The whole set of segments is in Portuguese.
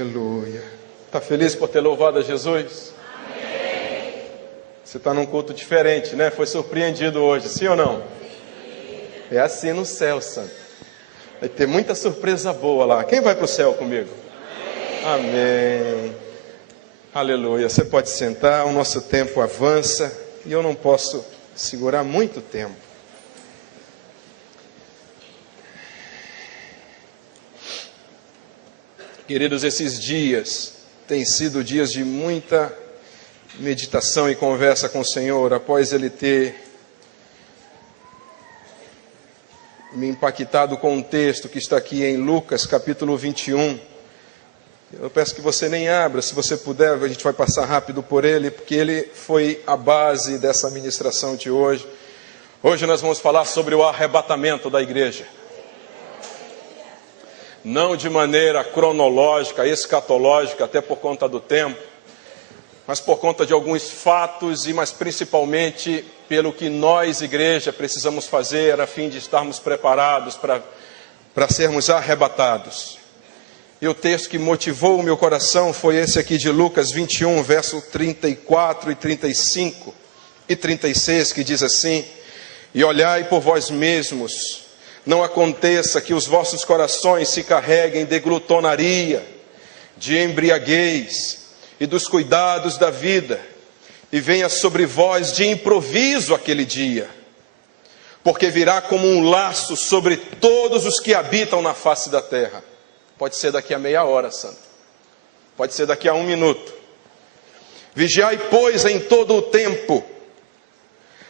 Aleluia. Está feliz por ter louvado a Jesus? Amém. Você está num culto diferente, né? Foi surpreendido hoje, sim ou não? É assim no céu, santo. Vai ter muita surpresa boa lá. Quem vai para o céu comigo? Amém. Aleluia. Você pode sentar, o nosso tempo avança e eu não posso segurar muito tempo. Queridos, esses dias têm sido dias de muita meditação e conversa com o Senhor, após Ele ter me impactado com um texto que está aqui em Lucas, capítulo 21. Eu peço que você nem abra, se você puder, a gente vai passar rápido por ele, porque ele foi a base dessa ministração de hoje. Hoje nós vamos falar sobre o arrebatamento da igreja. Não de maneira cronológica, escatológica, até por conta do tempo, mas por conta de alguns fatos e, mas principalmente, pelo que nós, igreja, precisamos fazer a fim de estarmos preparados para sermos arrebatados. E o texto que motivou o meu coração foi esse aqui de Lucas 21, verso 34 e 35 e 36, que diz assim: E olhai por vós mesmos, não aconteça que os vossos corações se carreguem de glutonaria, de embriaguez e dos cuidados da vida, e venha sobre vós de improviso aquele dia, porque virá como um laço sobre todos os que habitam na face da terra. Pode ser daqui a meia hora, santo. Pode ser daqui a 1 minuto. Vigiai, pois, em todo o tempo,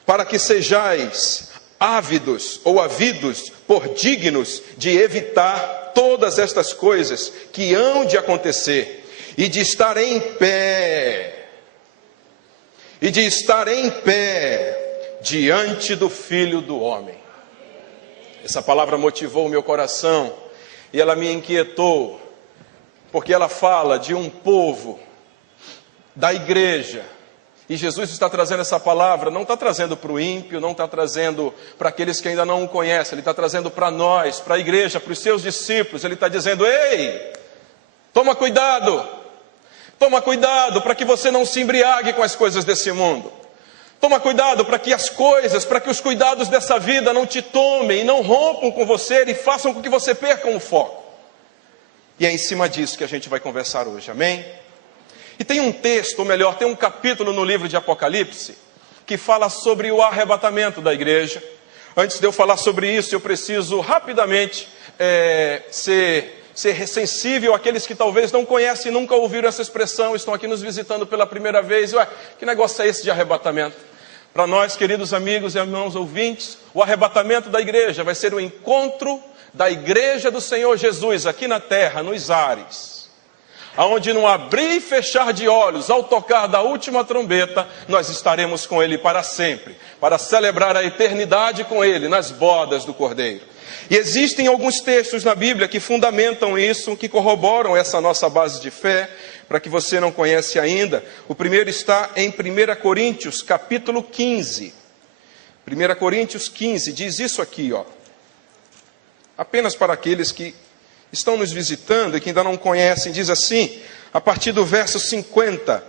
para que sejais ávidos ou havidos por dignos de evitar todas estas coisas que hão de acontecer, e de estar em pé, diante do Filho do Homem. Essa palavra motivou o meu coração e ela me inquietou, porque ela fala de um povo, da igreja. E Jesus está trazendo essa palavra, não está trazendo para o ímpio, não está trazendo para aqueles que ainda não o conhecem, Ele está trazendo para nós, para a igreja, para os seus discípulos. Ele está dizendo: ei, toma cuidado para que você não se embriague com as coisas desse mundo. Toma cuidado para que os cuidados dessa vida não te tomem, e não rompam com você e façam com que você perca o foco. E é em cima disso que a gente vai conversar hoje, amém? E tem um texto, ou melhor, tem um capítulo no livro de Apocalipse, que fala sobre o arrebatamento da igreja. Antes de eu falar sobre isso, eu preciso rapidamente ser sensível àqueles que talvez não conhecem e nunca ouviram essa expressão, estão aqui nos visitando pela primeira vez. Ué, que negócio é esse de arrebatamento? Para nós, queridos amigos e irmãos ouvintes, o arrebatamento da igreja vai ser o encontro da igreja do Senhor Jesus aqui na terra, nos ares, aonde no abrir e fechar de olhos, ao tocar da última trombeta, nós estaremos com Ele para sempre, para celebrar a eternidade com Ele nas bodas do Cordeiro. E existem alguns textos na Bíblia que fundamentam isso, que corroboram essa nossa base de fé, para que você não conhece ainda. O primeiro está em 1 Coríntios, capítulo 15. 1 Coríntios 15 diz isso aqui, ó. Apenas para aqueles que estão nos visitando e que ainda não conhecem, diz assim, a partir do verso 50,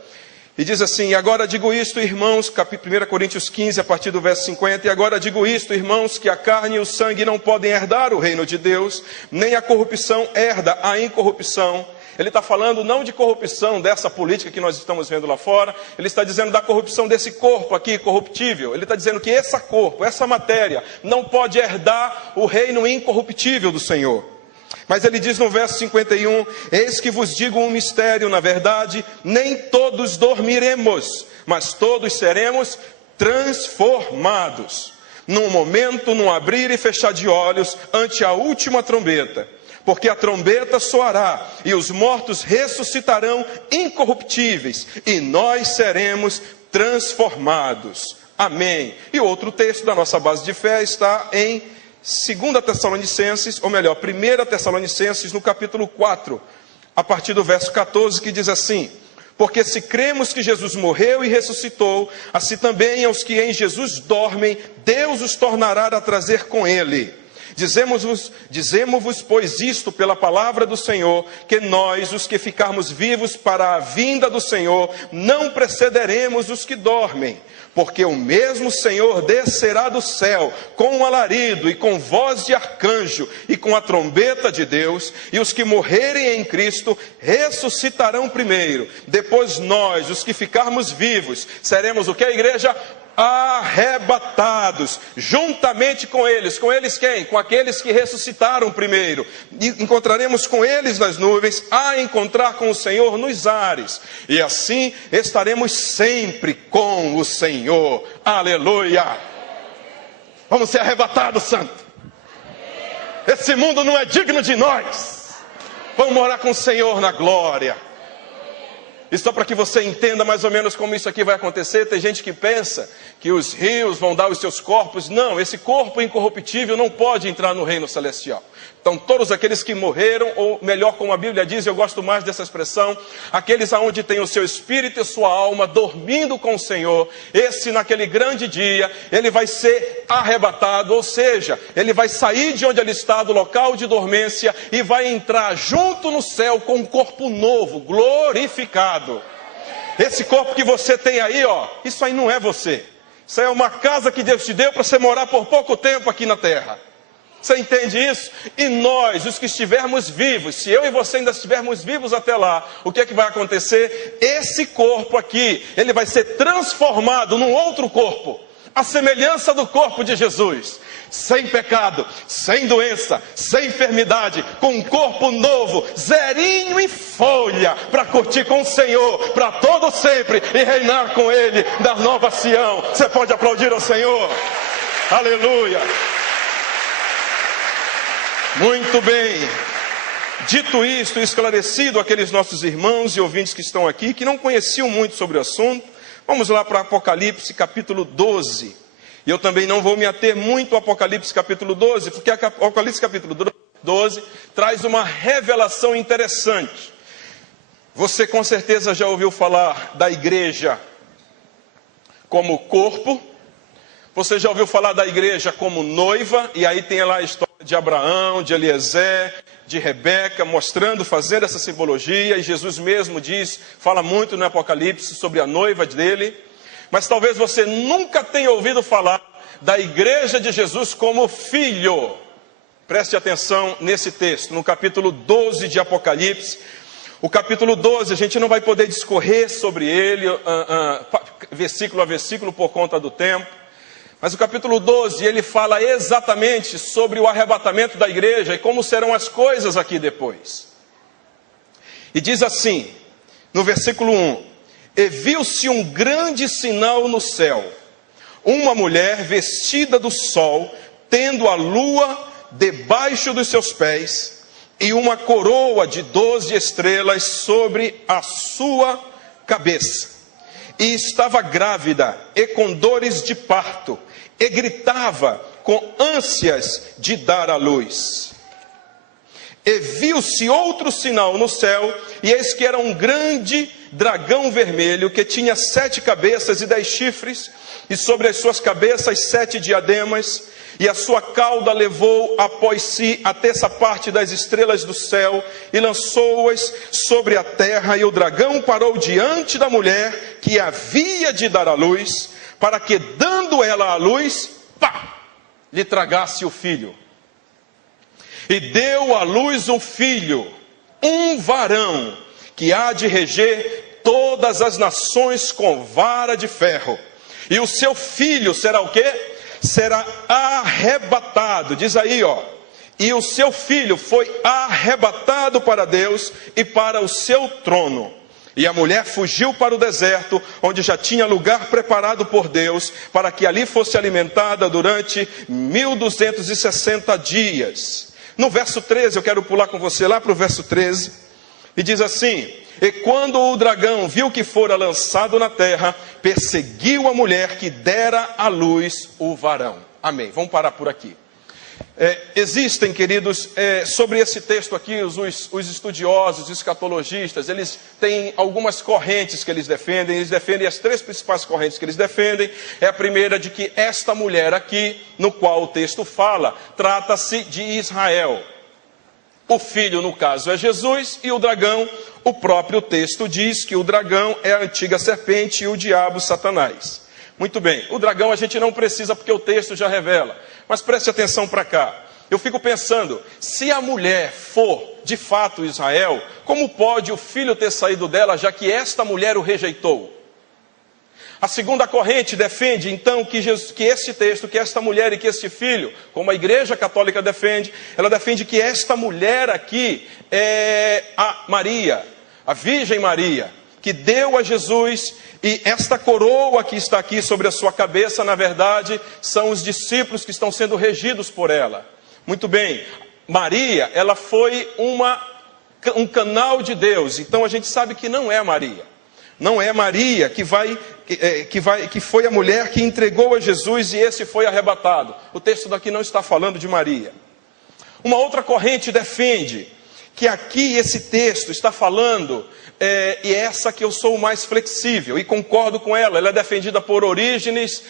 e diz assim: E agora digo isto, irmãos, 1 Coríntios 15, a partir do verso 50, E agora digo isto, irmãos, que a carne e o sangue não podem herdar o reino de Deus, nem a corrupção herda a incorrupção. Ele está falando não de corrupção dessa política que nós estamos vendo lá fora, ele está dizendo da corrupção desse corpo aqui, corruptível. Ele está dizendo que esse corpo, essa matéria, não pode herdar o reino incorruptível do Senhor. Mas ele diz no verso 51, Eis que vos digo um mistério, na verdade, nem todos dormiremos, mas todos seremos transformados. Num momento, num abrir e fechar de olhos, ante a última trombeta. Porque a trombeta soará, e os mortos ressuscitarão incorruptíveis, e nós seremos transformados. Amém. E outro texto da nossa base de fé está em 2 Tessalonicenses, ou melhor, 1 Tessalonicenses, no capítulo 4, a partir do verso 14, que diz assim: Porque se cremos que Jesus morreu e ressuscitou, assim também aos que em Jesus dormem, Deus os tornará a trazer com Ele. Dizemos-vos, pois, isto pela palavra do Senhor, que nós, os que ficarmos vivos para a vinda do Senhor, não precederemos os que dormem. Porque o mesmo Senhor descerá do céu, com um alarido, e com voz de arcanjo, e com a trombeta de Deus, e os que morrerem em Cristo ressuscitarão primeiro. Depois nós, os que ficarmos vivos, seremos o que, igreja? Arrebatados, juntamente com eles quem? Com aqueles que ressuscitaram primeiro, e encontraremos com eles nas nuvens, a encontrar com o Senhor nos ares, e assim estaremos sempre com o Senhor. Aleluia! Vamos ser arrebatados, santo. Esse mundo não é digno de nós. Vamos morar com o Senhor na glória. E só para que você entenda mais ou menos como isso aqui vai acontecer, tem gente que pensa que os rios vão dar os seus corpos. Não, esse corpo incorruptível não pode entrar no reino celestial. Então todos aqueles que morreram, ou melhor, como a Bíblia diz, eu gosto mais dessa expressão, aqueles aonde tem o seu espírito e sua alma dormindo com o Senhor, esse naquele grande dia, ele vai ser arrebatado, ou seja, ele vai sair de onde ele está, do local de dormência, e vai entrar junto no céu com um corpo novo, glorificado. Esse corpo que você tem aí, ó, isso aí não é você. Isso aí é uma casa que Deus te deu para você morar por pouco tempo aqui na terra. Você entende isso? E nós, os que estivermos vivos, se eu e você ainda estivermos vivos até lá, o que é que vai acontecer? Esse corpo aqui, ele vai ser transformado num outro corpo, a semelhança do corpo de Jesus, sem pecado, sem doença, sem enfermidade, com um corpo novo, zerinho em folha, para curtir com o Senhor, para todo sempre, e reinar com Ele da nova Sião. Você pode aplaudir ao Senhor? Aleluia! Muito bem. Dito isto, esclarecido aqueles nossos irmãos e ouvintes que estão aqui, que não conheciam muito sobre o assunto, vamos lá para Apocalipse capítulo 12. E eu também não vou me ater muito ao Apocalipse capítulo 12, porque Apocalipse capítulo 12 traz uma revelação interessante. Você com certeza já ouviu falar da igreja como corpo. Você já ouviu falar da igreja como noiva, e aí tem lá a história de Abraão, de Eliezer, de Rebeca, mostrando, fazendo essa simbologia, e Jesus mesmo fala muito no Apocalipse sobre a noiva dele, mas talvez você nunca tenha ouvido falar da igreja de Jesus como filho. Preste atenção nesse texto, no capítulo 12 de Apocalipse. O capítulo 12, a gente não vai poder discorrer sobre ele, versículo a versículo, por conta do tempo. Mas o capítulo 12, ele fala exatamente sobre o arrebatamento da igreja e como serão as coisas aqui depois. E diz assim, no versículo 1: E viu-se um grande sinal no céu, uma mulher vestida do sol, tendo a lua debaixo dos seus pés, e uma coroa de 12 estrelas sobre a sua cabeça. E estava grávida, e com dores de parto, e gritava com ânsias de dar à luz. E viu-se outro sinal no céu, e eis que era um grande dragão vermelho, que tinha 7 cabeças e 10 chifres, e sobre as suas cabeças 7 diademas, e a sua cauda levou após si a terça parte das estrelas do céu, e lançou-as sobre a terra, e o dragão parou diante da mulher, que havia de dar à luz, para que, dando ela à luz, lhe tragasse o filho. E deu à luz um filho, um varão, que há de reger todas as nações com vara de ferro. E o seu filho será o quê? Será arrebatado, diz aí, ó. E o seu filho foi arrebatado para Deus e para o seu trono. E a mulher fugiu para o deserto, onde já tinha lugar preparado por Deus, para que ali fosse alimentada durante 1260 dias. No verso 13, eu quero pular com você lá para o verso 13, e diz assim: E quando o dragão viu que fora lançado na terra, perseguiu a mulher que dera à luz o varão. Amém. Vamos parar por aqui. Existem, queridos, sobre esse texto aqui, os estudiosos, os escatologistas, eles têm algumas correntes que eles defendem as três principais correntes que eles defendem. É a primeira, de que esta mulher aqui, no qual o texto fala, trata-se de Israel. O filho, no caso, é Jesus, e o dragão, o próprio texto diz que o dragão é a antiga serpente e o diabo, Satanás. Muito bem, o dragão a gente não precisa porque o texto já revela. Mas preste atenção para cá. Eu fico pensando, se a mulher for de fato Israel, como pode o filho ter saído dela, já que esta mulher o rejeitou? A segunda corrente defende, então, que este texto, que esta mulher e que este filho, como a Igreja Católica defende, ela defende que esta mulher aqui é a Maria, a Virgem Maria, que deu a Jesus, e esta coroa que está aqui sobre a sua cabeça, na verdade, são os discípulos que estão sendo regidos por ela. Muito bem, Maria, ela foi um canal de Deus, então a gente sabe que não é Maria. Não é Maria que foi a mulher que entregou a Jesus e esse foi arrebatado. O texto daqui não está falando de Maria. Uma outra corrente defende que aqui esse texto está falando, e essa que eu sou o mais flexível, e concordo com ela. Ela é defendida por Orígenes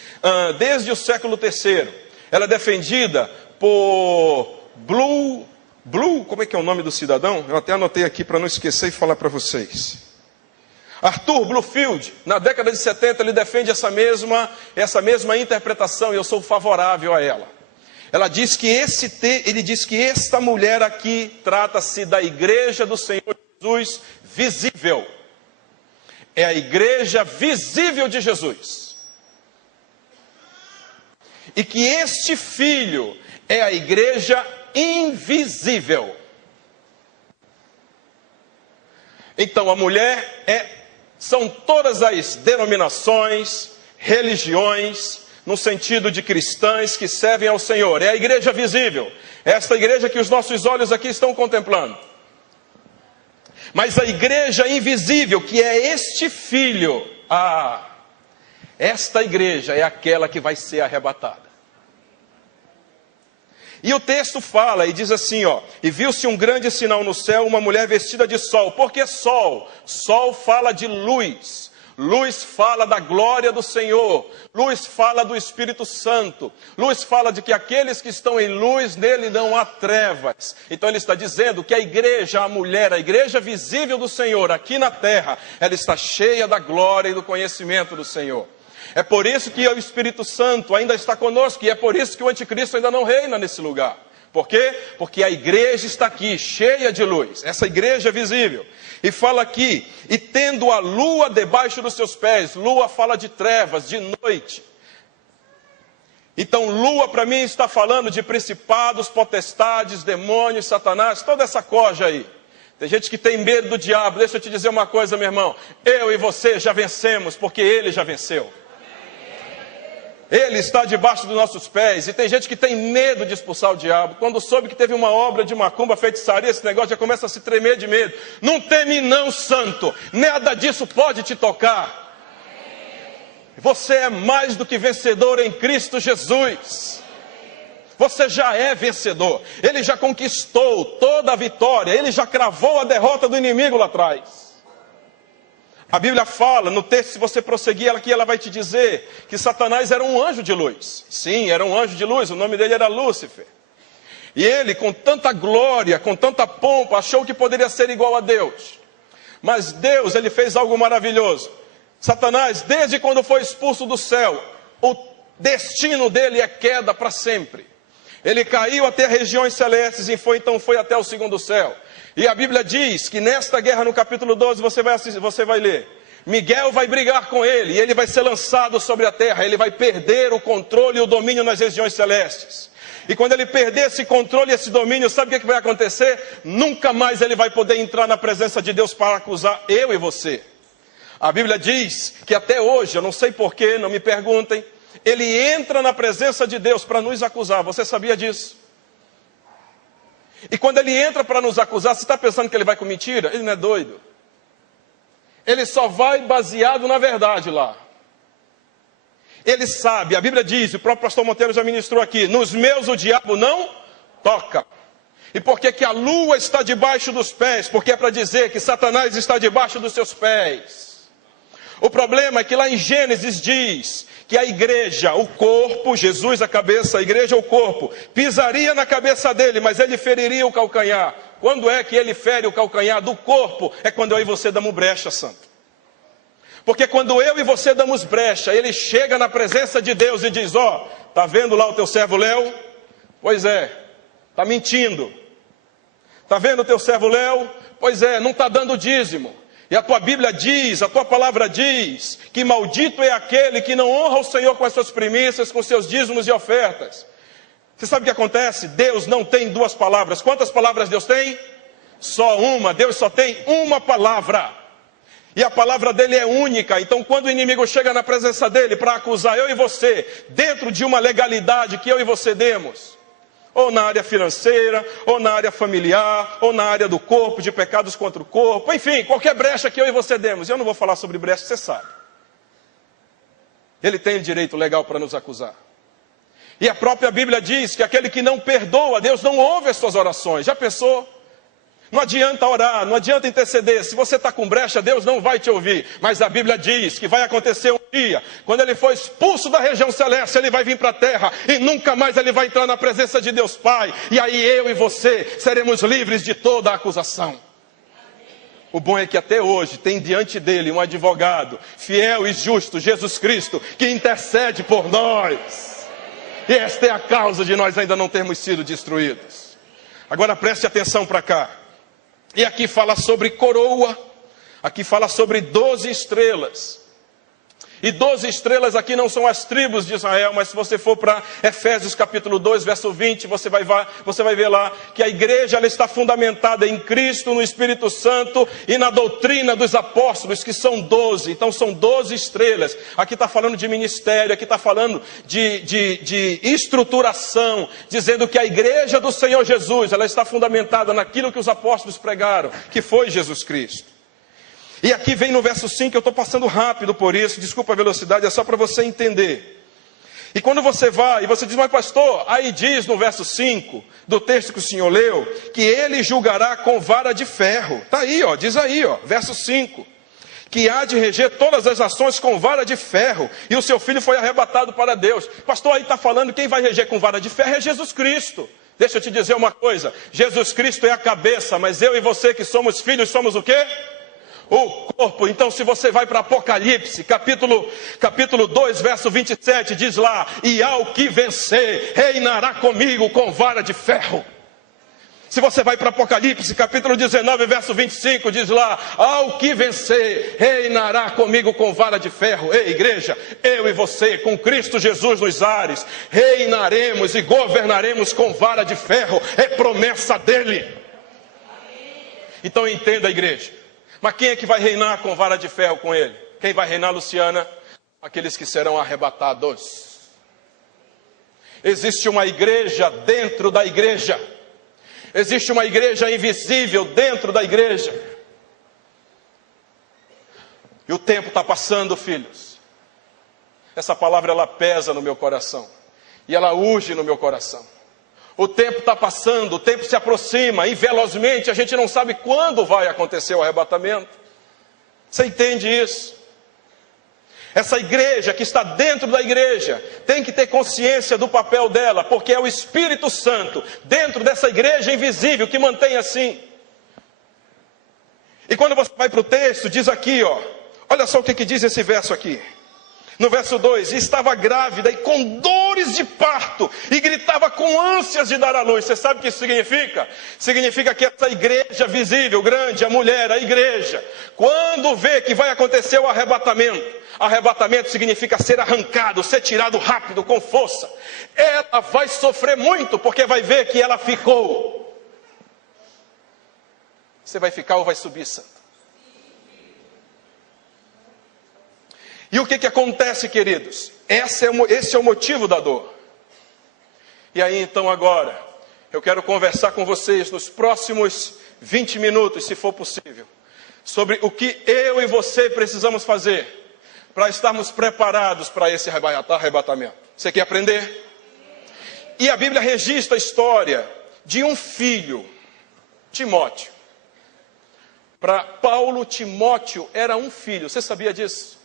desde o século III. Ela é defendida por Blue, como é que é o nome do cidadão? Eu até anotei aqui para não esquecer e falar para vocês. Arthur Bluefield, na década de 70, ele defende essa mesma interpretação, e eu sou favorável a ela. Ela diz que ele diz que esta mulher aqui trata-se da igreja do Senhor Jesus visível. É a igreja visível de Jesus. E que este filho é a igreja invisível. Então a mulher são todas as denominações, religiões, no sentido de cristãs que servem ao Senhor. É a igreja visível. É esta igreja que os nossos olhos aqui estão contemplando. Mas a igreja invisível, que é este filho, esta igreja é aquela que vai ser arrebatada. E o texto fala e diz assim, e viu-se um grande sinal no céu, uma mulher vestida de sol. Por que sol? Sol fala de luz. Luz fala da glória do Senhor. Luz fala do Espírito Santo. Luz fala de que aqueles que estão em luz, nele não há trevas. Então ele está dizendo que a igreja, a mulher, a igreja visível do Senhor aqui na terra, ela está cheia da glória e do conhecimento do Senhor. É por isso que o Espírito Santo ainda está conosco, e é por isso que o anticristo ainda não reina nesse lugar. Por quê? Porque a igreja está aqui, cheia de luz, essa igreja visível. E fala aqui, e tendo a lua debaixo dos seus pés. Lua fala de trevas, de noite. Então lua para mim está falando de principados, potestades, demônios, Satanás, toda essa corja aí. Tem gente que tem medo do diabo. Deixa eu te dizer uma coisa, meu irmão. Eu e você já vencemos, porque ele já venceu. Ele está debaixo dos nossos pés. E tem gente que tem medo de expulsar o diabo. Quando soube que teve uma obra de macumba, feitiçaria, esse negócio já começa a se tremer de medo. Não teme não, santo. Nada disso pode te tocar. Você é mais do que vencedor em Cristo Jesus. Você já é vencedor. Ele já conquistou toda a vitória. Ele já cravou a derrota do inimigo lá atrás. A Bíblia fala, no texto, se você prosseguir aqui, ela vai te dizer que Satanás era um anjo de luz. Sim, era um anjo de luz, o nome dele era Lúcifer. E ele, com tanta glória, com tanta pompa, achou que poderia ser igual a Deus. Mas Deus, ele fez algo maravilhoso. Satanás, desde quando foi expulso do céu, o destino dele é queda para sempre. Ele caiu até regiões celestes e então foi até o segundo céu. E a Bíblia diz que nesta guerra, no capítulo 12, você vai ler. Miguel vai brigar com ele, e ele vai ser lançado sobre a terra. Ele vai perder o controle e o domínio nas regiões celestes. E quando ele perder esse controle e esse domínio, sabe o que vai acontecer? Nunca mais ele vai poder entrar na presença de Deus para acusar eu e você. A Bíblia diz que até hoje, eu não sei porquê, não me perguntem, ele entra na presença de Deus para nos acusar. Você sabia disso? E quando ele entra para nos acusar, você está pensando que ele vai com mentira? Ele não é doido. Ele só vai baseado na verdade lá. Ele sabe, a Bíblia diz, o próprio pastor Monteiro já ministrou aqui, nos meus o diabo não toca. E por que que a lua está debaixo dos pés? Porque é para dizer que Satanás está debaixo dos seus pés. O problema é que lá em Gênesis diz que a igreja, o corpo, Jesus a cabeça, a igreja o corpo, pisaria na cabeça dele, mas ele feriria o calcanhar. Quando é que ele fere o calcanhar do corpo? É quando eu e você damos brecha, santo. Porque quando eu e você damos brecha, ele chega na presença de Deus e diz, ó, tá vendo lá o teu servo Léo? Pois é, tá mentindo. Tá vendo o teu servo Léo? Pois é, não está dando dízimo. E a tua Bíblia diz, a tua palavra diz, que maldito é aquele que não honra o Senhor com as suas primícias, com seus dízimos e ofertas. Você sabe o que acontece? Deus não tem duas palavras. Quantas palavras Deus tem? Só uma. Deus só tem uma palavra. E a palavra dele é única. Então quando o inimigo chega na presença dele para acusar eu e você, dentro de uma legalidade que eu e você demos, ou na área financeira, ou na área familiar, ou na área do corpo, de pecados contra o corpo, enfim, qualquer brecha que eu e você demos. Eu não vou falar sobre brecha, você sabe. Ele tem o direito legal para nos acusar. E a própria Bíblia diz que aquele que não perdoa, Deus não ouve as suas orações. Já pensou? Não adianta orar, não adianta interceder. Se você está com brecha, Deus não vai te ouvir. Mas a Bíblia diz que vai acontecer um dia, quando ele for expulso da região celeste, ele vai vir para a terra e nunca mais ele vai entrar na presença de Deus Pai. E aí eu e você seremos livres de toda a acusação. O bom é que até hoje tem diante dele um advogado fiel e justo, Jesus Cristo, que intercede por nós. E esta é a causa de nós ainda não termos sido destruídos. Agora preste atenção para cá. E aqui fala sobre coroa, aqui fala sobre 12 estrelas. E 12 estrelas aqui não são as tribos de Israel, mas se você for para Efésios capítulo 2, verso 20, você vai ver lá que a igreja ela está fundamentada em Cristo, no Espírito Santo e na doutrina dos apóstolos, que são 12. Então são 12 estrelas. Aqui está falando de ministério, aqui está falando de estruturação, dizendo que a igreja do Senhor Jesus, ela está fundamentada naquilo que os apóstolos pregaram, que foi Jesus Cristo. E aqui vem no verso 5, eu estou passando rápido por isso, desculpa a velocidade, é só para você entender. E quando você vai, e você diz, mas pastor, aí diz no verso 5, do texto que o senhor leu, que ele julgará com vara de ferro. Está aí, ó, diz aí, ó, verso 5. Que há de reger todas as ações com vara de ferro, e o seu filho foi arrebatado para Deus. Pastor, aí está falando, quem vai reger com vara de ferro é Jesus Cristo. Deixa eu te dizer uma coisa, Jesus Cristo é a cabeça, mas eu e você que somos filhos, somos o quê? O corpo. Então se você vai para Apocalipse, capítulo 2, verso 27, diz lá, e ao que vencer, reinará comigo com vara de ferro. Se você vai para Apocalipse, capítulo 19, verso 25, diz lá, ao que vencer, reinará comigo com vara de ferro. Ei, igreja, eu e você, com Cristo Jesus nos ares, reinaremos e governaremos com vara de ferro. É promessa dele. Então entenda, igreja. Mas quem é que vai reinar com vara de ferro com ele? Quem vai reinar, Luciana? Aqueles que serão arrebatados. Existe uma igreja dentro da igreja. Existe uma igreja invisível dentro da igreja. E o tempo está passando, filhos. Essa palavra ela pesa no meu coração. E ela urge no meu coração. O tempo está passando, o tempo se aproxima e velozmente a gente não sabe quando vai acontecer o arrebatamento. Você entende isso? Essa igreja que está dentro da igreja tem que ter consciência do papel dela, porque é o Espírito Santo dentro dessa igreja invisível que mantém assim. E quando você vai para o texto, diz aqui, ó, olha só o que diz esse verso aqui. No verso 2, estava grávida e com dores de parto, e gritava com ânsias de dar à luz. Você sabe o que isso significa? Significa que essa igreja visível, grande, a mulher, a igreja, quando vê que vai acontecer o arrebatamento significa ser arrancado, ser tirado rápido, com força. Ela vai sofrer muito, porque vai ver que ela ficou. Você vai ficar ou vai subir, santo? E o que acontece, queridos? Esse é o motivo da dor. E aí então agora, eu quero conversar com vocês nos próximos 20 minutos, se for possível, sobre o que eu e você precisamos fazer para estarmos preparados para esse arrebatamento. Você quer aprender? E a Bíblia registra a história de um filho, Timóteo. Para Paulo, Timóteo era um filho. Você sabia disso?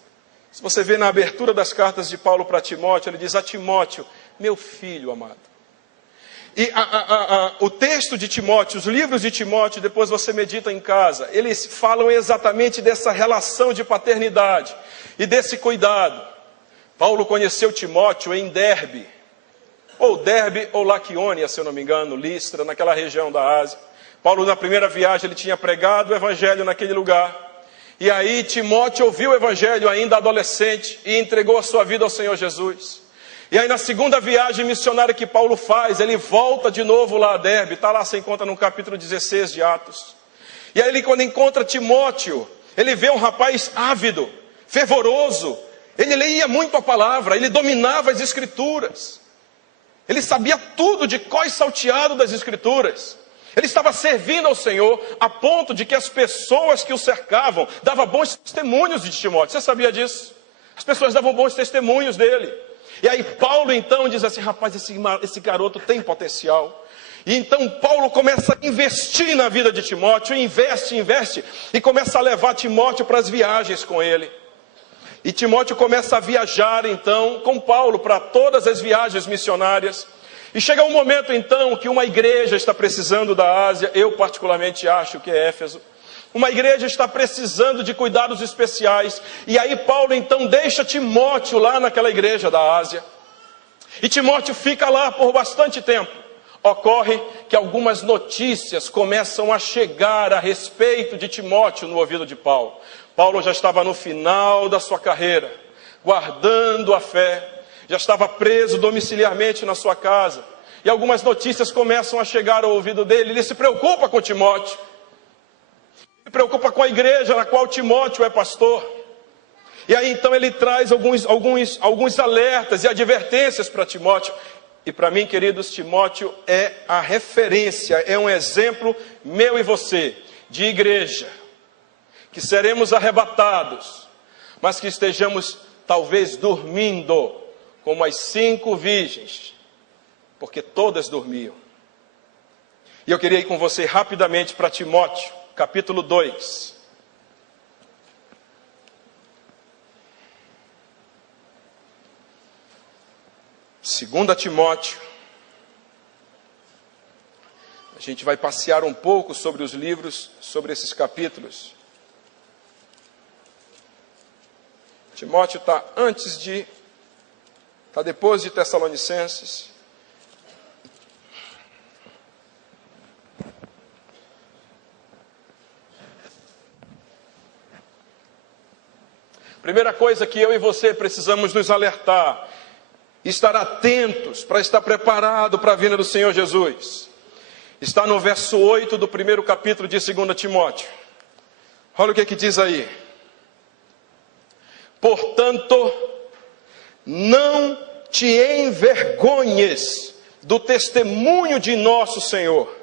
Se você vê na abertura das cartas de Paulo para Timóteo, ele diz a Timóteo, meu filho amado. E o texto de Timóteo, os livros de Timóteo, depois você medita em casa, eles falam exatamente dessa relação de paternidade e desse cuidado. Paulo conheceu Timóteo em Derbe ou Laquionia, se eu não me engano, Listra, naquela região da Ásia. Paulo, na primeira viagem, ele tinha pregado o evangelho naquele lugar. E aí Timóteo ouviu o evangelho ainda adolescente e entregou a sua vida ao Senhor Jesus. E aí na segunda viagem missionária que Paulo faz, ele volta de novo lá a Derbe, está lá, se encontra no capítulo 16 de Atos. E aí ele, quando encontra Timóteo, ele vê um rapaz ávido, fervoroso, ele lia muito a palavra, ele dominava as escrituras, ele sabia tudo de cós salteado das escrituras. Ele estava servindo ao Senhor a ponto de que as pessoas que o cercavam davam bons testemunhos de Timóteo. Você sabia disso? As pessoas davam bons testemunhos dele. E aí Paulo então diz assim, rapaz, esse garoto tem potencial. E então Paulo começa a investir na vida de Timóteo, investe, e começa a levar Timóteo para as viagens com ele. E Timóteo começa a viajar então com Paulo para todas as viagens missionárias. E chega um momento então que uma igreja está precisando da Ásia, eu particularmente acho que é Éfeso. Uma igreja está precisando de cuidados especiais. E aí Paulo então deixa Timóteo lá naquela igreja da Ásia. E Timóteo fica lá por bastante tempo. Ocorre que algumas notícias começam a chegar a respeito de Timóteo no ouvido de Paulo. Paulo já estava no final da sua carreira, guardando a fé. Já estava preso domiciliarmente na sua casa. E algumas notícias começam a chegar ao ouvido dele. Ele se preocupa com Timóteo. Se preocupa com a igreja na qual Timóteo é pastor. E aí então ele traz alguns alertas e advertências para Timóteo. E para mim, queridos, Timóteo é a referência, é um exemplo meu e você, de igreja. Que seremos arrebatados, mas que estejamos talvez dormindo, como as 5 virgens, porque todas dormiam. E eu queria ir com você rapidamente para Timóteo, capítulo 2. Segunda Timóteo. A gente vai passear um pouco sobre os livros, sobre esses capítulos. Timóteo está depois de Tessalonicenses. Primeira coisa que eu e você precisamos nos alertar, estar atentos para estar preparado para a vinda do Senhor Jesus. Está no verso 8 do primeiro capítulo de 2 Timóteo. Olha o que diz aí. Portanto, não te envergonhes do testemunho de nosso Senhor,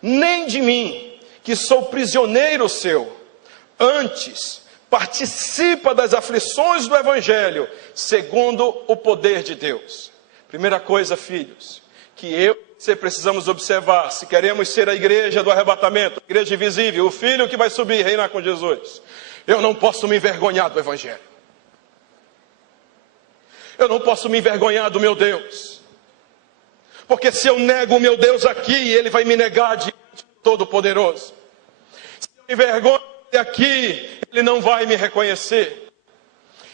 nem de mim, que sou prisioneiro seu. Antes, participa das aflições do Evangelho, segundo o poder de Deus. Primeira coisa, filhos, que eu e você precisamos observar, se queremos ser a igreja do arrebatamento, a igreja invisível, o filho que vai subir e reinar com Jesus, eu não posso me envergonhar do Evangelho. Eu não posso me envergonhar do meu Deus. Porque se eu nego o meu Deus aqui, Ele vai me negar diante do Todo-Poderoso. Se eu me envergonho aqui, Ele não vai me reconhecer.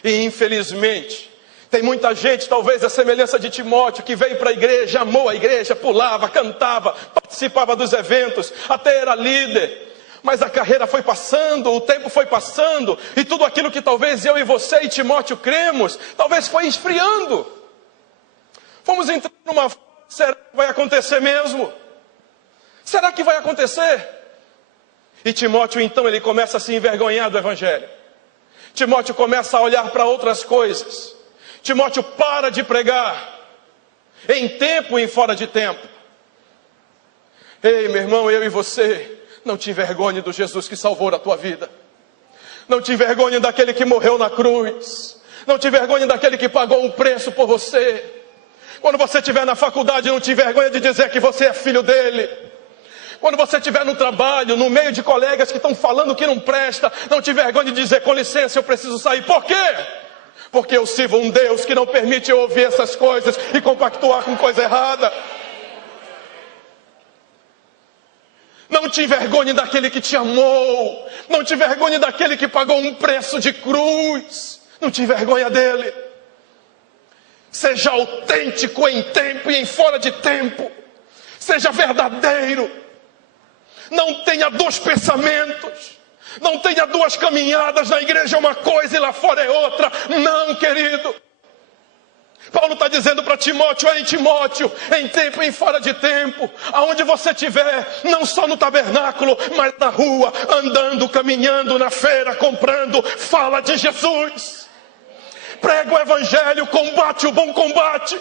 E infelizmente, tem muita gente, talvez a semelhança de Timóteo, que veio para a igreja, amou a igreja, pulava, cantava, participava dos eventos, até era líder. Mas a carreira foi passando, o tempo foi passando, e tudo aquilo que talvez eu e você e Timóteo cremos, talvez foi esfriando. Fomos entrando numa fase, será que vai acontecer mesmo? Será que vai acontecer? E Timóteo então ele começa a se envergonhar do Evangelho. Timóteo começa a olhar para outras coisas. Timóteo para de pregar, em tempo e em fora de tempo. Ei, meu irmão, eu e você, não te envergonhe do Jesus que salvou a tua vida. Não te envergonhe daquele que morreu na cruz. Não te envergonhe daquele que pagou um preço por você. Quando você estiver na faculdade, não te vergonha de dizer que você é filho dele. Quando você estiver no trabalho, no meio de colegas que estão falando que não presta, não te vergonha de dizer, com licença, eu preciso sair. Por quê? Porque eu sirvo um Deus que não permite eu ouvir essas coisas e compactuar com coisa errada. Não te envergonhe daquele que te amou. Não te envergonhe daquele que pagou um preço de cruz. Não te envergonha dele. Seja autêntico em tempo e em fora de tempo. Seja verdadeiro. Não tenha dois pensamentos. Não tenha duas caminhadas. Na igreja é uma coisa e lá fora é outra. Não, querido. Paulo está dizendo para Timóteo, Timóteo, em tempo e em fora de tempo, aonde você estiver, não só no tabernáculo, mas na rua, andando, caminhando, na feira, comprando, fala de Jesus. Prega o evangelho, combate o bom combate.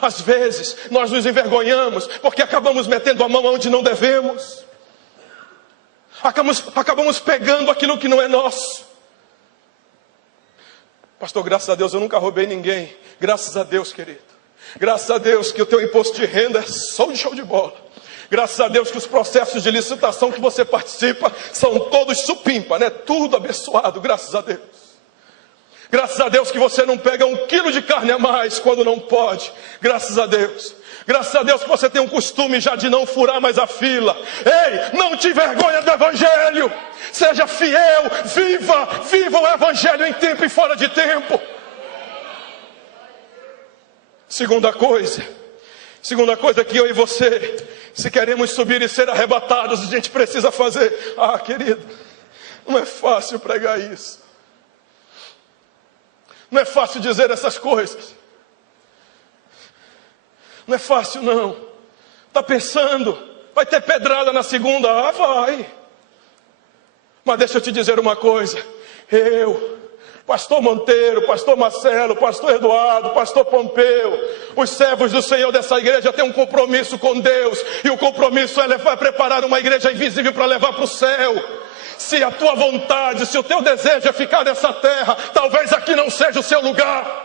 Às vezes, nós nos envergonhamos, porque acabamos metendo a mão onde não devemos. Acabamos pegando aquilo que não é nosso. Pastor, graças a Deus eu nunca roubei ninguém. Graças a Deus, querido. Graças a Deus que o teu imposto de renda é só de show de bola. Graças a Deus que os processos de licitação que você participa são todos supimpa, né? Tudo abençoado, graças a Deus. Graças a Deus que você não pega 1 quilo de carne a mais quando não pode. Graças a Deus. Graças a Deus que você tem um costume já de não furar mais a fila. Ei, não te envergonha do evangelho. Seja fiel, viva o evangelho em tempo e fora de tempo. Segunda coisa que eu e você, se queremos subir e ser arrebatados, a gente precisa fazer. Ah, querido, não é fácil pregar isso. Não é fácil dizer essas coisas. Não é fácil não. Está pensando, vai ter pedrada na segunda? Ah, vai. Mas deixa eu te dizer uma coisa. Eu, pastor Monteiro, pastor Marcelo, pastor Eduardo, pastor Pompeu, os servos do Senhor dessa igreja têm um compromisso com Deus. E o compromisso é preparar uma igreja invisível para levar para o céu. Se a tua vontade, se o teu desejo é ficar nessa terra, talvez aqui não seja o seu lugar.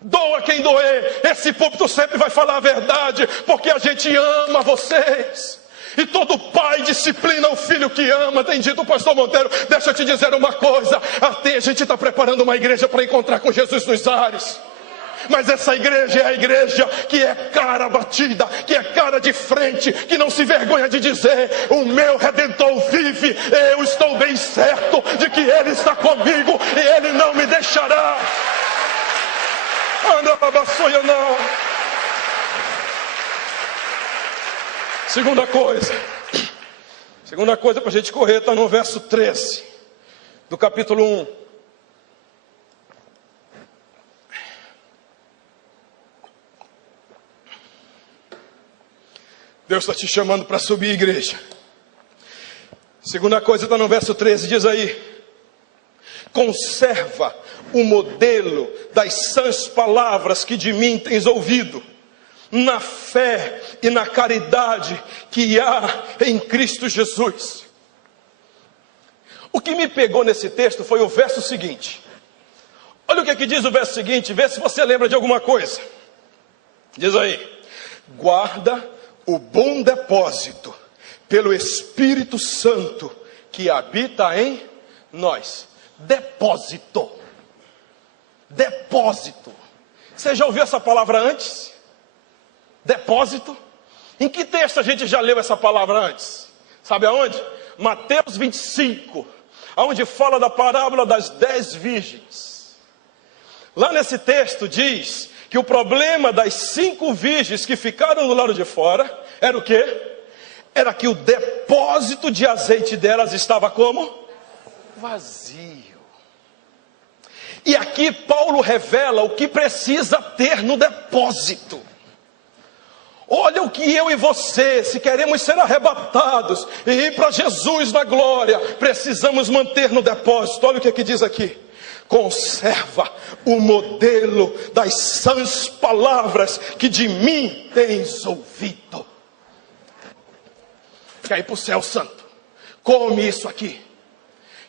Doa quem doer, esse púlpito sempre vai falar a verdade, porque a gente ama vocês. E todo pai disciplina o filho que ama, tem dito o pastor Monteiro. Deixa eu te dizer uma coisa, até a gente está preparando uma igreja para encontrar com Jesus nos ares. Mas essa igreja é a igreja que é cara batida, que é cara de frente, que não se vergonha de dizer, o meu Redentor vive, eu estou bem certo de que Ele está comigo e Ele não me deixará. Anda para baçonha não. Segunda coisa para a gente correr, está no verso 13 do capítulo 1. Deus está te chamando para subir, igreja. Segunda coisa está no verso 13, diz aí: conserva o modelo das sãs palavras que de mim tens ouvido, na fé e na caridade que há em Cristo Jesus. O que me pegou nesse texto foi o verso seguinte. Olha o que aqui diz o verso seguinte, vê se você lembra de alguma coisa. Diz aí: guarda o bom depósito pelo Espírito Santo que habita em nós. Depósito. Você já ouviu essa palavra antes? Depósito? Em que texto a gente já leu essa palavra antes? Sabe aonde? Mateus 25, onde fala da parábola das 10 virgens. Lá nesse texto diz que o problema das 5 virgens que ficaram do lado de fora era o quê? Era que o depósito de azeite delas estava como? Vazio. E aqui Paulo revela o que precisa ter no depósito. Olha o que eu e você, se queremos ser arrebatados e ir para Jesus na glória, precisamos manter no depósito. Olha o que diz aqui: conserva o modelo das sãs palavras que de mim tens ouvido. Quer ir para o céu santo? Come isso aqui.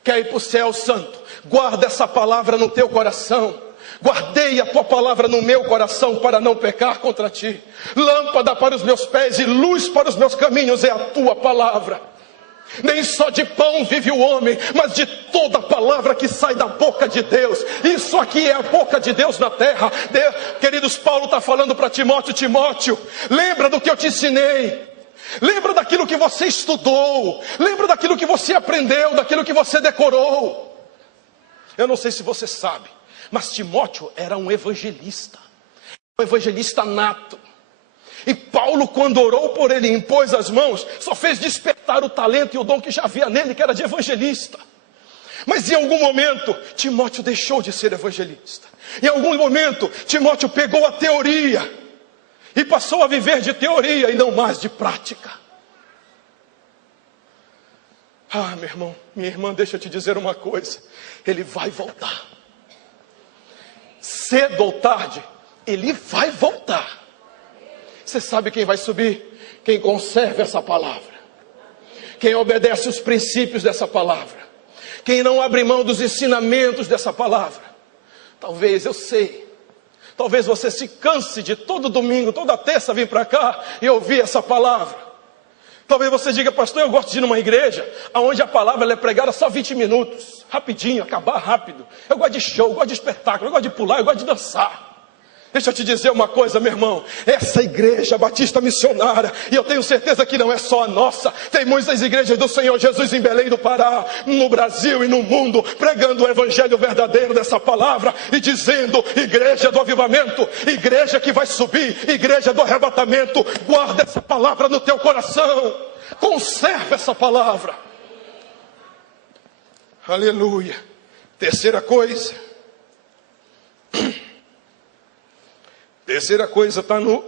Quer ir para o céu, santo? Guarda essa palavra no teu coração. Guardei a tua palavra no meu coração para não pecar contra ti. Lâmpada para os meus pés e luz para os meus caminhos é a tua palavra. Nem só de pão vive o homem, mas de toda palavra que sai da boca de Deus. Isso aqui é a boca de Deus na terra. Queridos, Paulo está falando para Timóteo: Timóteo, lembra do que eu te ensinei. Lembra daquilo que você estudou. Lembra daquilo que você aprendeu, daquilo que você decorou. Eu não sei se você sabe, mas Timóteo era um evangelista nato. E Paulo, quando orou por ele e impôs as mãos, só fez despertar o talento e o dom que já havia nele, que era de evangelista. Mas em algum momento, Timóteo deixou de ser evangelista. Em algum momento, Timóteo pegou a teoria e passou a viver de teoria e não mais de prática. Ah, meu irmão, minha irmã, deixa eu te dizer uma coisa. Ele vai voltar. Cedo ou tarde, ele vai voltar. Você sabe quem vai subir? Quem conserva essa palavra. Quem obedece os princípios dessa palavra. Quem não abre mão dos ensinamentos dessa palavra. Talvez, eu sei, talvez você se canse de todo domingo, toda terça vir para cá e ouvir essa palavra. Talvez você diga: pastor, eu gosto de ir numa igreja onde a palavra ela é pregada só 20 minutos. Rapidinho, acabar rápido. Eu gosto de show, eu gosto de espetáculo, eu gosto de pular, eu gosto de dançar. Deixa eu te dizer uma coisa, meu irmão. Essa igreja batista missionária, e eu tenho certeza que não é só a nossa, tem muitas igrejas do Senhor Jesus em Belém do Pará, no Brasil e no mundo, pregando o evangelho verdadeiro dessa palavra e dizendo: igreja do avivamento, igreja que vai subir, igreja do arrebatamento. Guarda essa palavra no teu coração, conserva essa palavra. Aleluia. Terceira coisa está no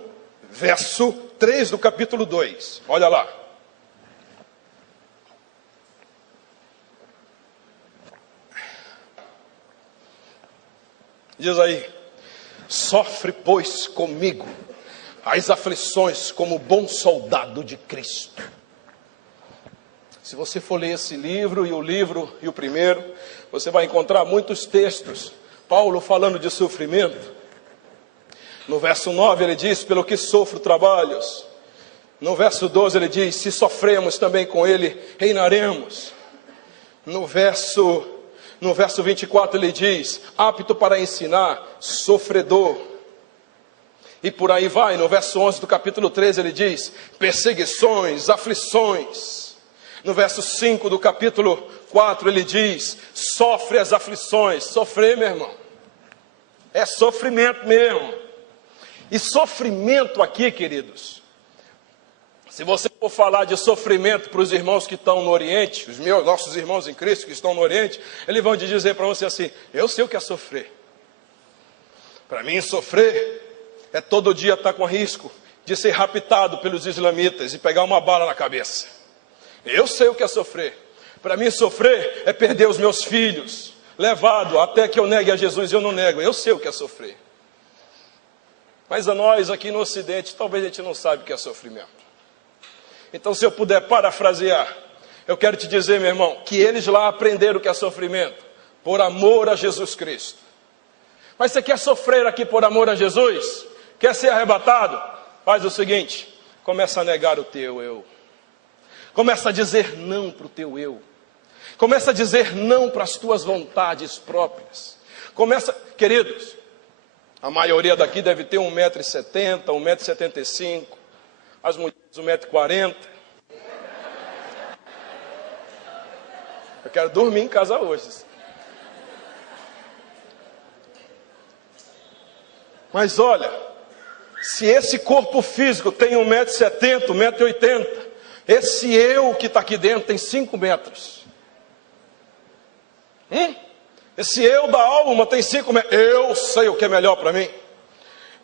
verso 3 do capítulo 2. Olha lá. Diz aí: sofre, pois, comigo as aflições como bom soldado de Cristo. Se você for ler esse livro e o primeiro, você vai encontrar muitos textos. Paulo falando de sofrimento. No verso 9 ele diz: pelo que sofro trabalhos. No verso 12 ele diz: se sofremos também com ele, reinaremos. No verso 24 ele diz: apto para ensinar, sofredor. E por aí vai. No verso 11 do capítulo 13 ele diz: perseguições, aflições. No verso 5 do capítulo 4 ele diz: sofre as aflições. Sofrer, meu irmão, é sofrimento mesmo. E sofrimento aqui, queridos, se você for falar de sofrimento para os irmãos que estão no Oriente, nossos irmãos em Cristo que estão no Oriente, eles vão te dizer para você assim: eu sei o que é sofrer. Para mim, sofrer é todo dia estar com risco de ser raptado pelos islamitas e pegar uma bala na cabeça. Eu sei o que é sofrer. Para mim, sofrer é perder os meus filhos, levado até que eu negue a Jesus. Eu não nego, eu sei o que é sofrer. Mas a nós aqui no Ocidente, talvez a gente não sabe o que é sofrimento. Então, se eu puder parafrasear, eu quero te dizer, meu irmão, que eles lá aprenderam o que é sofrimento, por amor a Jesus Cristo. Mas você quer sofrer aqui por amor a Jesus? Quer ser arrebatado? Faz o seguinte: começa a negar o teu eu. Começa a dizer não para o teu eu. Começa a dizer não para as tuas vontades próprias. Queridos, a maioria daqui deve ter 1,70 m, 1,75 m. As mulheres 1,40 m. Eu quero dormir em casa hoje. Mas olha, se esse corpo físico tem 1,70 m, 1,80 m, esse eu que está aqui dentro tem 5 metros. Esse eu da alma tem 5 metros. Eu sei o que é melhor para mim.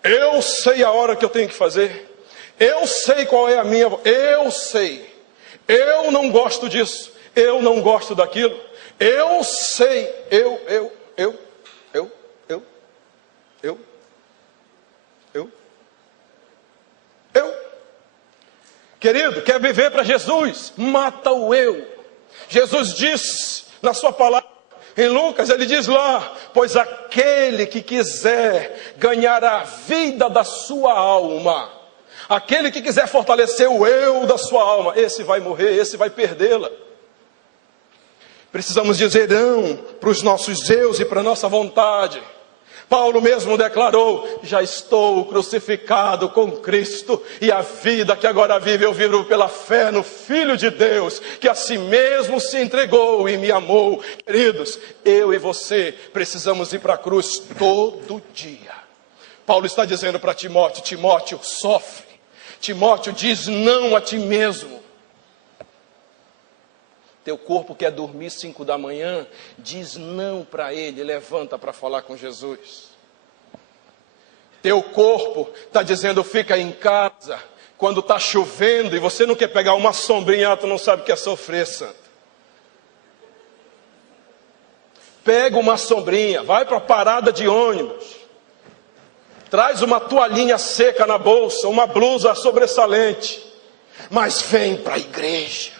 Eu sei a hora que eu tenho que fazer. Eu sei qual é a minha. Eu sei. Eu não gosto disso. Eu não gosto daquilo. Eu sei. Eu. Querido, quer viver para Jesus? Mata o eu. Jesus disse na sua palavra, em Lucas, ele diz lá: pois aquele que quiser ganhar a vida da sua alma, aquele que quiser fortalecer o eu da sua alma, esse vai morrer, esse vai perdê-la. Precisamos dizer não para os nossos eus e para a nossa vontade. Paulo mesmo declarou: já estou crucificado com Cristo, e a vida que agora vive eu vivo pela fé no Filho de Deus, que a si mesmo se entregou e me amou. Queridos, eu e você precisamos ir para a cruz todo dia. Paulo está dizendo para Timóteo: Timóteo, sofre. Timóteo, diz não a ti mesmo. Teu corpo quer dormir 5 da manhã, diz não para ele, levanta para falar com Jesus. Teu corpo está dizendo fica em casa, quando está chovendo e você não quer pegar uma sombrinha, tu não sabe o que é sofrer, santo. Pega uma sombrinha, vai para a parada de ônibus, traz uma toalhinha seca na bolsa, uma blusa sobressalente, mas vem para a igreja.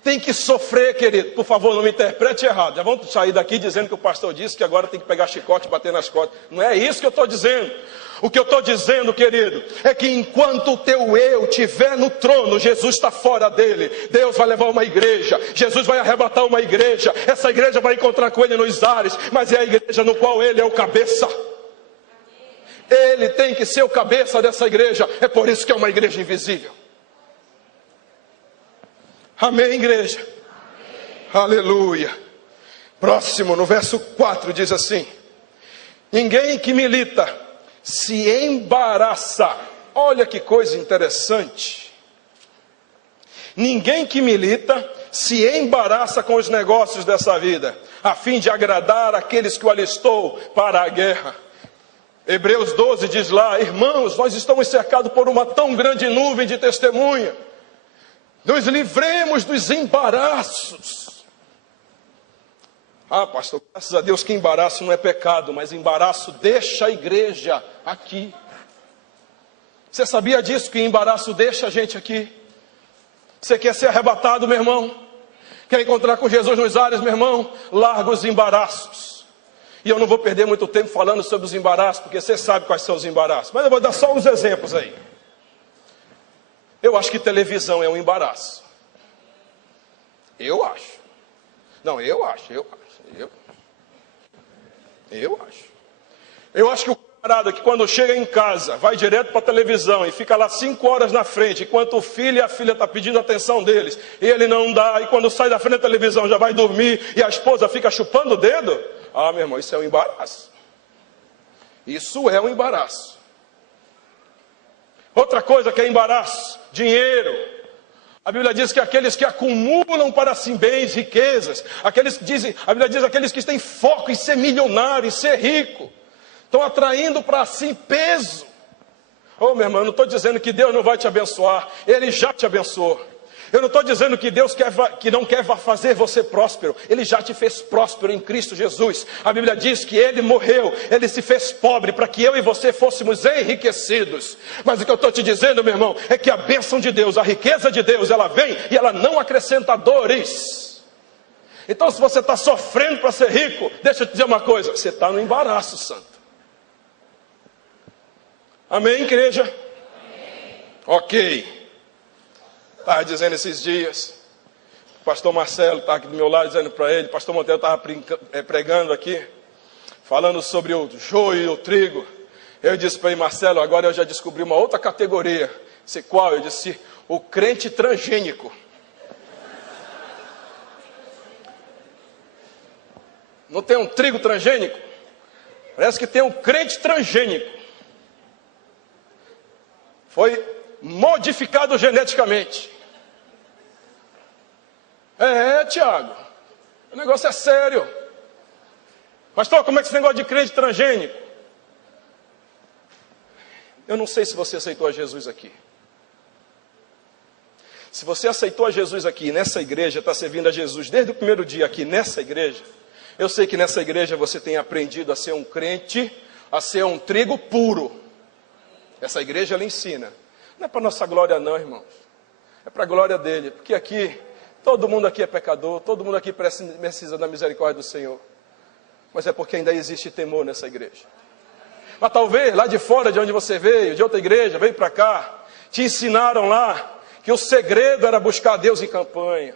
Tem que sofrer, querido. Por favor, não me interprete errado. Já vamos sair daqui dizendo que o pastor disse que agora tem que pegar chicote e bater nas costas. Não é isso que eu estou dizendo. O que eu estou dizendo, querido, é que enquanto o teu eu estiver no trono, Jesus está fora dele. Deus vai levar uma igreja. Jesus vai arrebatar uma igreja. Essa igreja vai encontrar com ele nos ares. Mas é a igreja no qual ele é o cabeça. Ele tem que ser o cabeça dessa igreja. É por isso que é uma igreja invisível. Amém, igreja? Amém. Aleluia. Próximo, no verso 4, diz assim: ninguém que milita se embaraça. Olha que coisa interessante. Ninguém que milita se embaraça com os negócios dessa vida, a fim de agradar aqueles que o alistou para a guerra. Hebreus 12 diz lá: irmãos, nós estamos cercados por uma tão grande nuvem de testemunha. Nos livremos dos embaraços. Ah, pastor, graças a Deus que embaraço não é pecado, mas embaraço deixa a igreja aqui. Você sabia disso, que embaraço deixa a gente aqui? Você quer ser arrebatado, meu irmão? Quer encontrar com Jesus nos ares, meu irmão? Larga os embaraços. E eu não vou perder muito tempo falando sobre os embaraços, porque você sabe quais são os embaraços. Mas eu vou dar só uns exemplos aí. Eu acho que televisão é um embaraço. Eu acho. Não, eu acho. Eu acho que o camarada que quando chega em casa, vai direto para a televisão e fica lá 5 horas na frente, enquanto o filho e a filha estão pedindo a atenção deles, e ele não dá, e quando sai da frente da televisão já vai dormir, e a esposa fica chupando o dedo. Ah, meu irmão, isso é um embaraço. Isso é um embaraço. Outra coisa que é embaraço: dinheiro. A Bíblia diz que aqueles que acumulam para si bens, riquezas, aqueles que dizem, a Bíblia diz aqueles que têm foco em ser milionário, em ser rico, estão atraindo para si peso. Oh, meu irmão, eu não estou dizendo que Deus não vai te abençoar, Ele já te abençoou. Eu não estou dizendo que Deus que não quer fazer você próspero. Ele já te fez próspero em Cristo Jesus. A Bíblia diz que Ele morreu, Ele se fez pobre para que eu e você fôssemos enriquecidos. Mas o que eu estou te dizendo, meu irmão, é que a bênção de Deus, a riqueza de Deus, ela vem e ela não acrescenta dores. Então, se você está sofrendo para ser rico, deixa eu te dizer uma coisa: você está no embaraço, santo. Amém, igreja? Amém. Ok. Estava dizendo esses dias, o pastor Marcelo está aqui do meu lado dizendo para ele, o pastor Monteiro estava pregando aqui, falando sobre o joio e o trigo. Eu disse para ele: Marcelo, agora eu já descobri uma outra categoria. Disse: qual? Eu disse: o crente transgênico. Não tem um trigo transgênico? Parece que tem um crente transgênico. Foi modificado geneticamente. Tiago, o negócio é sério. Pastor, como é que esse negócio de crente transgênico? Eu não sei se você aceitou a Jesus aqui. Se você aceitou a Jesus aqui, nessa igreja, está servindo a Jesus desde o primeiro dia aqui nessa igreja, eu sei que nessa igreja você tem aprendido a ser um crente, a ser um trigo puro. Essa igreja, ela ensina. Não é para nossa glória não, irmãos. É para a glória dele, porque aqui Todo mundo aqui é pecador, todo mundo aqui precisa da misericórdia do Senhor. Mas é porque ainda existe temor nessa igreja. Mas talvez lá de fora, de onde você veio, de outra igreja, veio para cá, te ensinaram lá que o segredo era buscar Deus em campanha.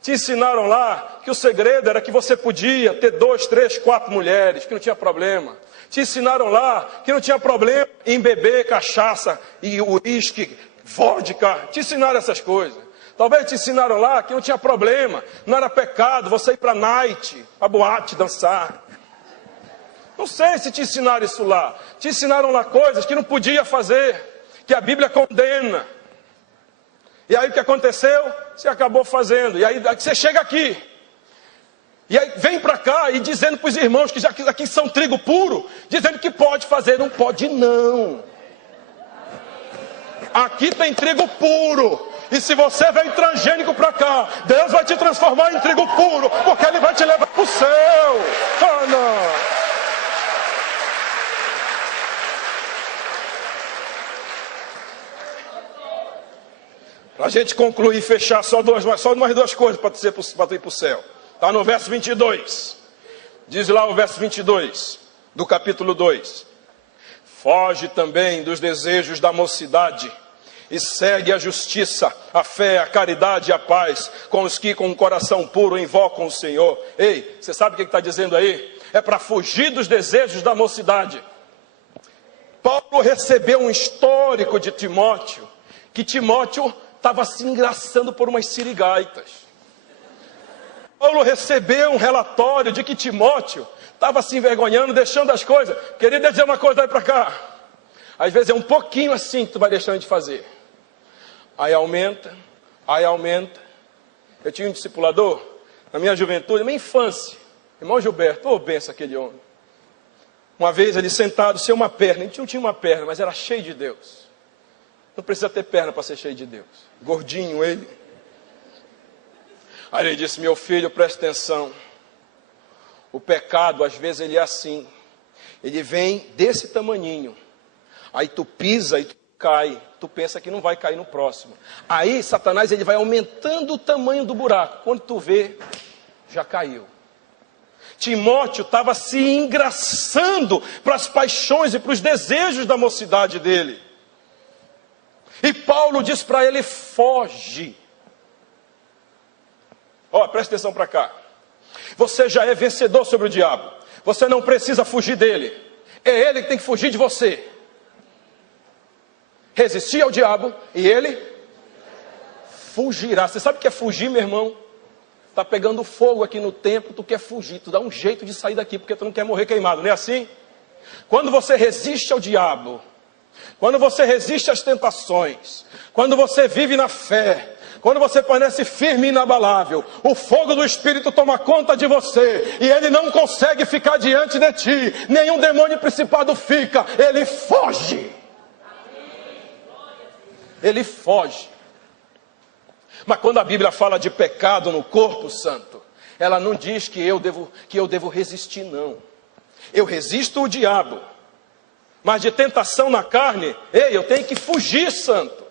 Te ensinaram lá que o segredo era que você podia ter 2, 3, 4 mulheres, que não tinha problema. Te ensinaram lá que não tinha problema em beber cachaça e uísque, vodka. Te ensinaram essas coisas. Talvez te ensinaram lá que não tinha problema, não era pecado você ir para night, para boate, dançar. Não sei se te ensinaram isso lá. Te ensinaram lá coisas que não podia fazer, que a Bíblia condena. E aí o que aconteceu? Você acabou fazendo. E aí você chega aqui. E aí vem para cá e dizendo para os irmãos que já aqui são trigo puro, dizendo que pode fazer. Não pode não. Aqui tem trigo puro. E se você vem transgênico para cá, Deus vai te transformar em trigo puro, porque Ele vai te levar para o céu. Ah, não. Para a gente concluir e fechar, só mais duas coisas para tu ir para o céu. Está no verso 22. Diz lá o verso 22 do capítulo 2. Foge também dos desejos da mocidade e segue a justiça, a fé, a caridade e a paz com os que com um coração puro invocam o Senhor. Ei, você sabe o que está dizendo aí? É para fugir dos desejos da mocidade. Paulo recebeu um histórico de Timóteo, que Timóteo estava se engraçando por umas sirigaitas. Paulo recebeu um relatório de que Timóteo estava se envergonhando, deixando as coisas. Queria dizer uma coisa aí para cá. Às vezes é um pouquinho assim que tu vai deixando de fazer. Aí aumenta. Eu tinha um discipulador na minha juventude, na minha infância. Irmão Gilberto, benção aquele homem. Uma vez ele sentado, sem uma perna. A gente não tinha uma perna, mas era cheio de Deus. Não precisa ter perna para ser cheio de Deus. Gordinho ele. Aí ele disse, meu filho, presta atenção. O pecado, às vezes, ele é assim. Ele vem desse tamaninho. Aí tu pisa e tu cai. Tu pensa que não vai cair no próximo. Aí Satanás ele vai aumentando o tamanho do buraco. Quando tu vê, já caiu. Timóteo estava se engraçando para as paixões e para os desejos da mocidade dele. E Paulo diz para ele, foge. Presta atenção para cá. Você já é vencedor sobre o diabo. Você não precisa fugir dele. É ele que tem que fugir de você. Resistir ao diabo e ele fugirá. Você sabe o que é fugir, meu irmão? Está pegando fogo aqui no templo, tu quer fugir. Tu dá um jeito de sair daqui, porque tu não quer morrer queimado, não é assim? Quando você resiste ao diabo, quando você resiste às tentações, quando você vive na fé, quando você permanece firme e inabalável, o fogo do Espírito toma conta de você, e ele não consegue ficar diante de ti, nenhum demônio principado fica, ele foge. Ele foge. Mas quando a Bíblia fala de pecado no corpo santo, ela não diz que eu devo resistir, não. Eu resisto o diabo. Mas de tentação na carne, eu tenho que fugir, santo.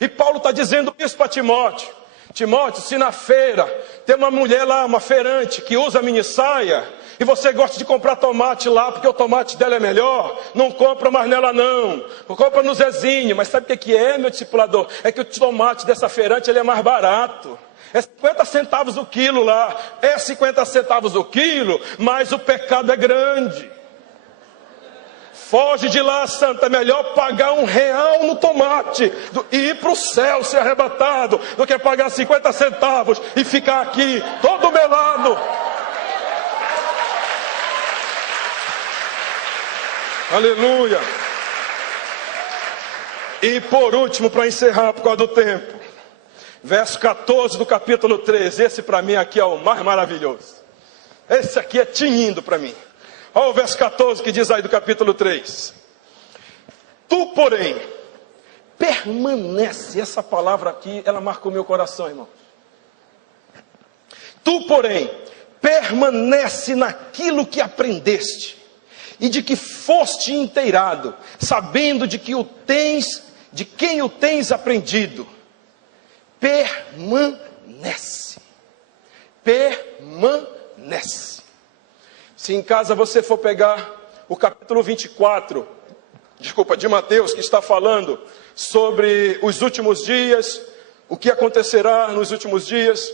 E Paulo está dizendo isso para Timóteo. Timóteo, se na feira tem uma mulher lá, uma feirante, que usa minissaia, e você gosta de comprar tomate lá, porque o tomate dela é melhor, não compra mais nela não. Compra no Zezinho. Mas sabe o que é, meu discipulador? É que o tomate dessa feirante ele é mais barato. É 50 centavos o quilo lá. É 50 centavos o quilo, mas o pecado é grande. Foge de lá, santa. É melhor pagar R$1 no tomate e ir para o céu ser arrebatado, do que pagar 50 centavos e ficar aqui todo melado. Aleluia. E por último, para encerrar por causa do tempo, verso 14 do capítulo 3. Esse para mim aqui é o mais maravilhoso. Esse aqui é tinindo para mim. Olha o verso 14 que diz aí do capítulo 3. Tu, porém, permanece. Essa palavra aqui, ela marcou meu coração, irmão. Tu, porém, permanece naquilo que aprendeste e de que foste inteirado, sabendo de quem o tens aprendido. permanece. Permanece. Se em casa você for pegar o capítulo 24, de Mateus, que está falando sobre os últimos dias, o que acontecerá nos últimos dias,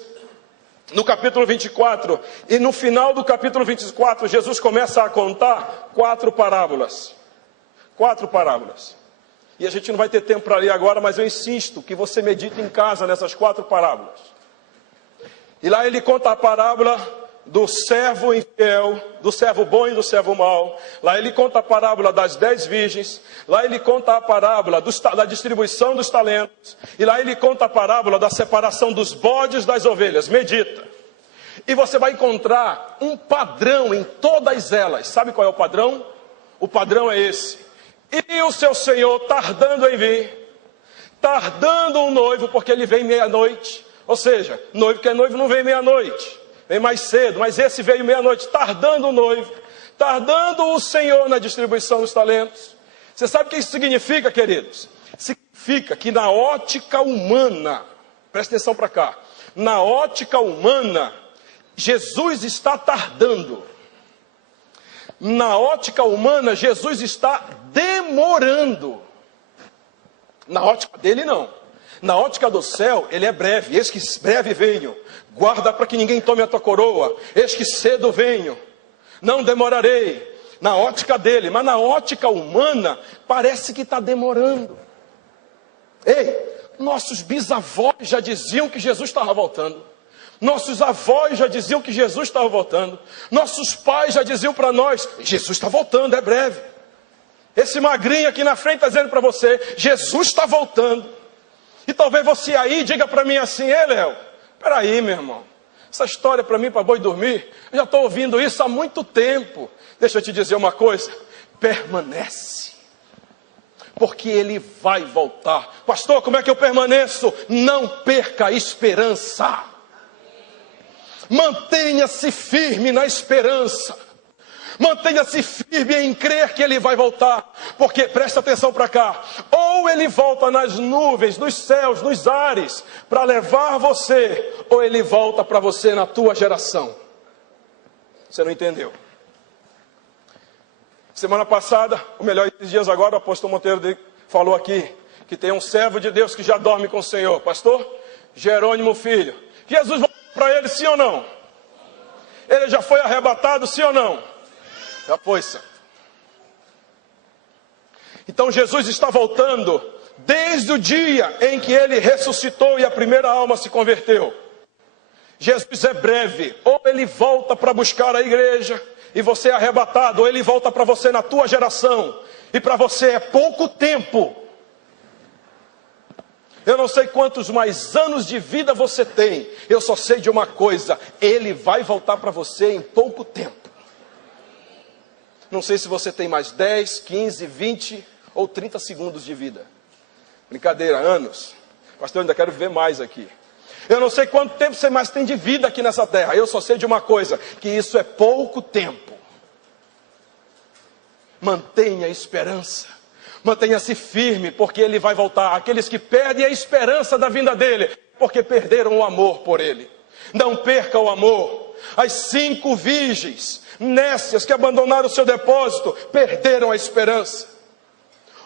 no capítulo 24, e no final do capítulo 24, Jesus começa a contar 4 parábolas. 4 parábolas. E a gente não vai ter tempo para ler agora, mas eu insisto que você medite em casa nessas 4 parábolas. E lá ele conta a parábola do servo infiel, do servo bom e do servo mau. Lá ele conta a parábola das 10 virgens. Lá ele conta a parábola da distribuição dos talentos. E lá ele conta a parábola da separação dos bodes das ovelhas. Medita. E você vai encontrar um padrão em todas elas. Sabe qual é o padrão? O padrão é esse. E o seu senhor tardando em vir, tardando um noivo, porque ele vem meia-noite. Ou seja, noivo que é noivo não vem meia-noite, vem mais cedo, mas esse veio meia-noite, tardando o noivo, tardando o Senhor na distribuição dos talentos. Você sabe o que isso significa, queridos? Significa que na ótica humana, presta atenção para cá, na ótica humana, Jesus está tardando. Na ótica humana, Jesus está demorando. Na ótica dele, não. Na ótica do céu, ele é breve. Eis que breve venho. Guarda para que ninguém tome a tua coroa. Eis que cedo venho. Não demorarei. Na ótica dele. Mas na ótica humana, parece que está demorando. Ei, nossos bisavós já diziam que Jesus estava voltando. Nossos avós já diziam que Jesus estava voltando. Nossos pais já diziam para nós, Jesus está voltando, é breve. Esse magrinho aqui na frente está dizendo para você, Jesus está voltando. E talvez você aí diga para mim assim, Léo, peraí meu irmão, essa história para mim, para boi dormir, eu já estou ouvindo isso há muito tempo. Deixa eu te dizer uma coisa, permanece. Porque ele vai voltar. Pastor, como é que eu permaneço? Não perca a esperança. Mantenha-se firme na esperança. Mantenha-se firme em crer que ele vai voltar. Porque, presta atenção para cá. Ou ele volta nas nuvens, nos céus, nos ares, para levar você. Ou ele volta para você na tua geração. Você não entendeu? Semana passada, ou melhor, esses dias agora, o apóstolo Monteiro falou aqui. Que tem um servo de Deus que já dorme com o Senhor. Pastor Jerônimo Filho. Jesus voltou para ele, sim ou não? Ele já foi arrebatado, sim ou não? Já foi, santo. Então Jesus está voltando desde o dia em que ele ressuscitou e a primeira alma se converteu. Jesus é breve. Ou ele volta para buscar a igreja e você é arrebatado, ou ele volta para você na tua geração e para você é pouco tempo. Eu não sei quantos mais anos de vida você tem. Eu só sei de uma coisa. Ele vai voltar para você em pouco tempo. Não sei se você tem mais 10, 15, 20 ou 30 segundos de vida. Brincadeira, anos. Pastor, eu ainda quero viver mais aqui. Eu não sei quanto tempo você mais tem de vida aqui nessa terra. Eu só sei de uma coisa. Que isso é pouco tempo. Mantenha a esperança. Mantenha-se firme, porque ele vai voltar. Aqueles que perdem a esperança da vinda dele, porque perderam o amor por ele. Não perca o amor. As 5 virgens nécias que abandonaram o seu depósito, perderam a esperança.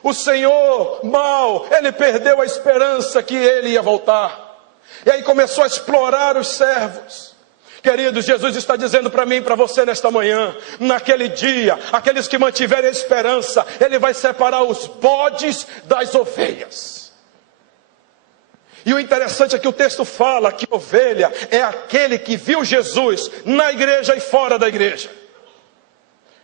O senhor mau, ele perdeu a esperança que ele ia voltar. E aí começou a explorar os servos. Queridos, Jesus está dizendo para mim e para você nesta manhã, naquele dia, aqueles que mantiverem a esperança, ele vai separar os bodes das ovelhas. E o interessante é que o texto fala que ovelha é aquele que viu Jesus na igreja e fora da igreja.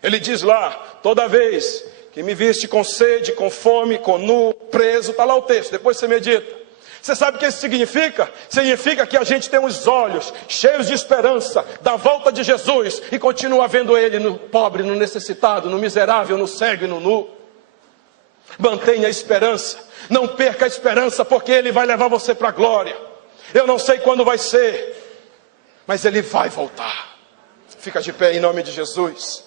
Ele diz lá, toda vez que me viste com sede, com fome, com nu, preso, está lá o texto, depois você medita. Você sabe o que isso significa? Significa que a gente tem os olhos cheios de esperança da volta de Jesus e continua vendo ele no pobre, no necessitado, no miserável, no cego e no nu. Mantenha a esperança, não perca a esperança, porque ele vai levar você para a glória. Eu não sei quando vai ser, mas ele vai voltar. Fica de pé em nome de Jesus.